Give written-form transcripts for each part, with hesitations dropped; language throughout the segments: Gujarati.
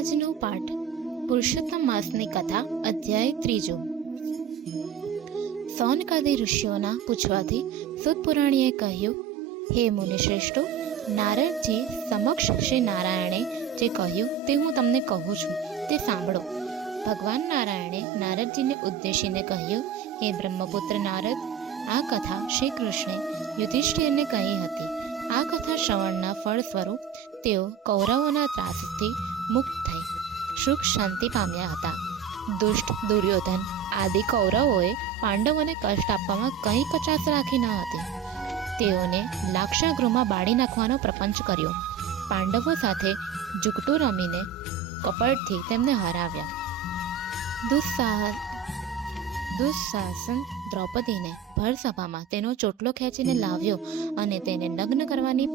આજનો પાઠ પુરુષોત્તમ માસની કથા અધ્યાય 3। સૌનકાદી ઋષિઓના પૂછવાથી સૂત પુરાણીએ કહ્યું, હે મુનિશ્રેષ્ઠો, નારદજી સમક્ષ શ્રી નારાયણે જે કહ્યું તે હું તમને કહું છું, તે સાંભળો। ભગવાન નારાયણે નારદજીને ઉદ્દેશીને કહ્યું, હે બ્રહ્મપુત્ર નારદ, આ કથા શ્રી કૃષ્ણે યુધિષ્ઠિરને કહી હતી। આ કથા શ્રવણના ફળ સ્વરૂપ તેઓ કૌરવોના ત્રાસથી મુક્ત થઈ સુખ શાંતિ પામ્યા હતા। દુષ્ટ દુર્યોધન આદિ કૌરવોએ પાંડવોને કષ્ટ આપવામાં કંઈ કચાશ રાખી ન હતી। તેઓને લાક્ષાગૃહમાં બાળી નાખવાનો પ્રપંચ કર્યો। પાંડવો સાથે જુગટું રમીને કપટથી તેમને હરાવ્યા। દુઃશાસન દ્રૌપદીને ભર સભામાં તેનો ચોટલો ખેંચીને લાવ્યો અને તેને નગ્ન કરવાની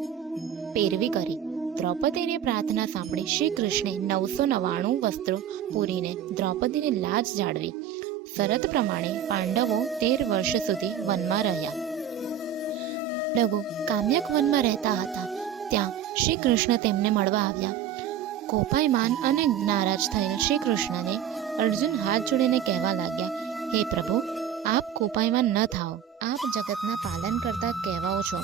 પેરવી કરી। દ્રૌપદીની પ્રાર્થના સાંભળી શ્રી કૃષ્ણે 999 વસ્ત્રો પૂરીને દ્રૌપદીની લાજ જાળવી। શરત પ્રમાણે પાંડવો 13 વર્ષ સુધી વનમાં રહ્યા। લઘુ કામ્યક વનમાં રહેતા હતા। ત્યાં શ્રી કૃષ્ણ તેમને મળવા આવ્યા। કોપાયમાન અને નારાજ થયેલ શ્રી કૃષ્ણને અર્જુન હાથ જોડીને કહેવા લાગ્યા, હે પ્રભુ, આપ કોપાયમાન ન થાઓ। આપ જગતના પાલન કરતા કહેવાઓ છો,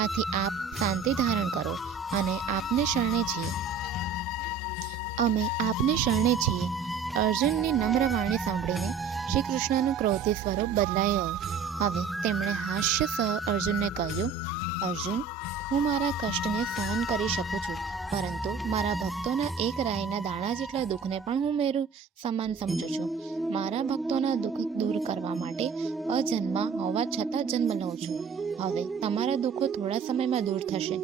આથી આપ શાંતિ ધારણ કરો અને આપને શરણે છીએ। અમે આપને શરણે છીએ। અર્જુનની નમ્ર વાણી સાંભળીને શ્રી કૃષ્ણનું ક્રોધી સ્વરૂપ બદલાઈ ગયું। હવે તેમણે હાસ્ય સહ અર્જુનને કહ્યું, અર્જુન, હું મારા કષ્ટને સહન કરી શકું છું, પરંતુ મારા ભક્તોના એક રાઈના દાણા જેટલા દુઃખને પણ હું મેરું સમાન સમજું છું। મારા ભક્તોના દુઃખ દૂર કરવા માટે અજન્મા હોવા છતાં જન્મ લઉં છું। હવે તમારા દુઃખો થોડા સમયમાં દૂર થશે।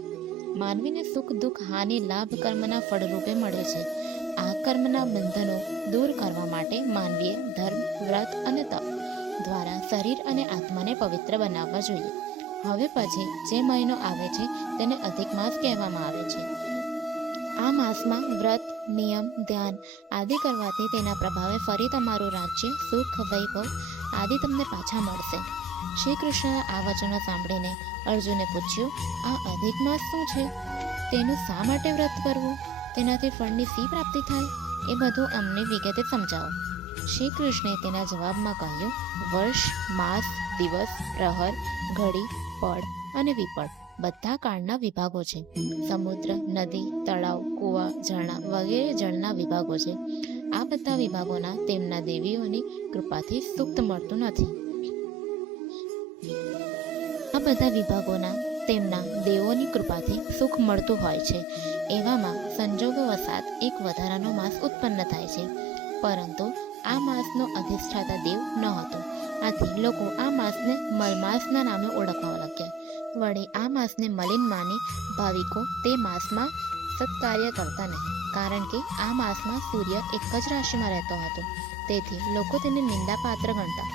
માનવીને સુખ દુઃખ હાનિ લાભ કર્મના ફળરૂપે મળે છે। આ કર્મના બંધનો દૂર કરવા માટે માનવીએ ધર્મ, વ્રત અને તપ દ્વારા શરીર અને આત્માને પવિત્ર બનાવવા જોઈએ। હવે પછી જે મહિનો આવે છે તેને અધિક માસ કહેવામાં આવે છે। આ માસમાં વ્રત, નિયમ, ધ્યાન આદિ કરવાથી તેના પ્રભાવે ફરી તમારું રાજ્ય, સુખ, વૈભવ આદિ તમને પાછા મળશે। શ્રી કૃષ્ણના આ વચનો સાંભળીને અર્જુને પૂછ્યું, આ અધિક માસ શું છે? તેનું શા માટે વ્રત કરવું? તેનાથી ફળની શી પ્રાપ્તિ થાય? એ બધું અમને વિગતે સમજાવો। શ્રી કૃષ્ણે તેના જવાબમાં કહ્યું, વર્ષ, માસ, દિવસ, પ્રહર, ઘડી, પળ અને વિપળ બધા કાળના વિભાગો છે। સમુદ્ર, નદી, તળાવ, કૂવા, ઝરણા વગેરે જળના વિભાગો છે। આ બધા વિભાગોના તેમના દેવીઓની કૃપાથી સુખ મળતું નથી। આ બધા વિભાગોના તેમના દેવોની કૃપાથી સુખ મળતું હોય છે। એવામાં સંજોગવશાત એક વધારાનો માસ ઉત્પન્ન થાય છે, પરંતુ આ માસનો અધિષ્ઠાતા દેવ ન હતો। આથી લોકો આ માસને મલમાસના નામે ઓળખવા લાગ્યા। વળી આ માસને મલિન માની ભાવિકો તે માસમાં સત્કાર્ય કરતા નહીં, કારણ કે આ માસમાં સૂર્ય એક જ રાશિમાં રહેતો હતો, તેથી લોકો તેને નિંદાપાત્ર ગણતા।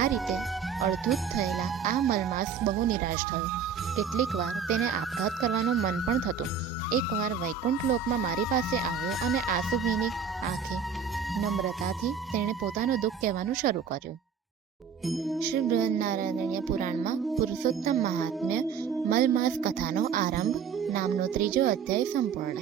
આ રીતે અડધૂત થયેલા આ મલમાસ બહુ નિરાશ થયો। કેટલીક વાર તેને આપઘાત કરવાનું મન પણ થતું। એકવાર વૈકુંઠ લોકમાં મારી પાસે આવ્યો અને આંસુભીની આંખે નમ્રતાથી તેણે પોતાનું દુઃખ કહેવાનું શરૂ કર્યું। શ્રી બૃહન્નારાયણીય પુરાણમાં પુરુષોત્તમ મહાત્મ્ય મલમાસ કથાનો આરંભ નામનો 3જો અધ્યાય સંપૂર્ણ।